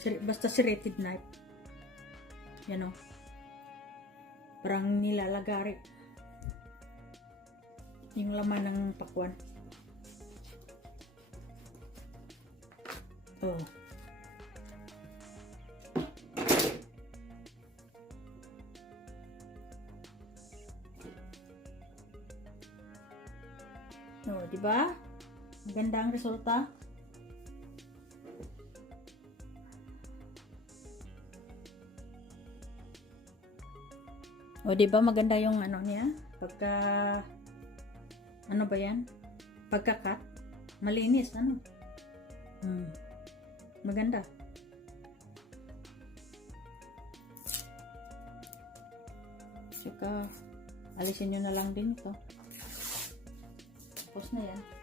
Basta serrated knife. Yan o. Parang nilalagari. Yung laman ng pakwan. Oh. Oh, di ba? Maganda ang resulta. O, di ba maganda yung ano niya? Pagka ano ba 'yan? Pagka-cut, malinis ano? Maganda. Saka alisin niyo na lang din ito. Tapos na 'yan.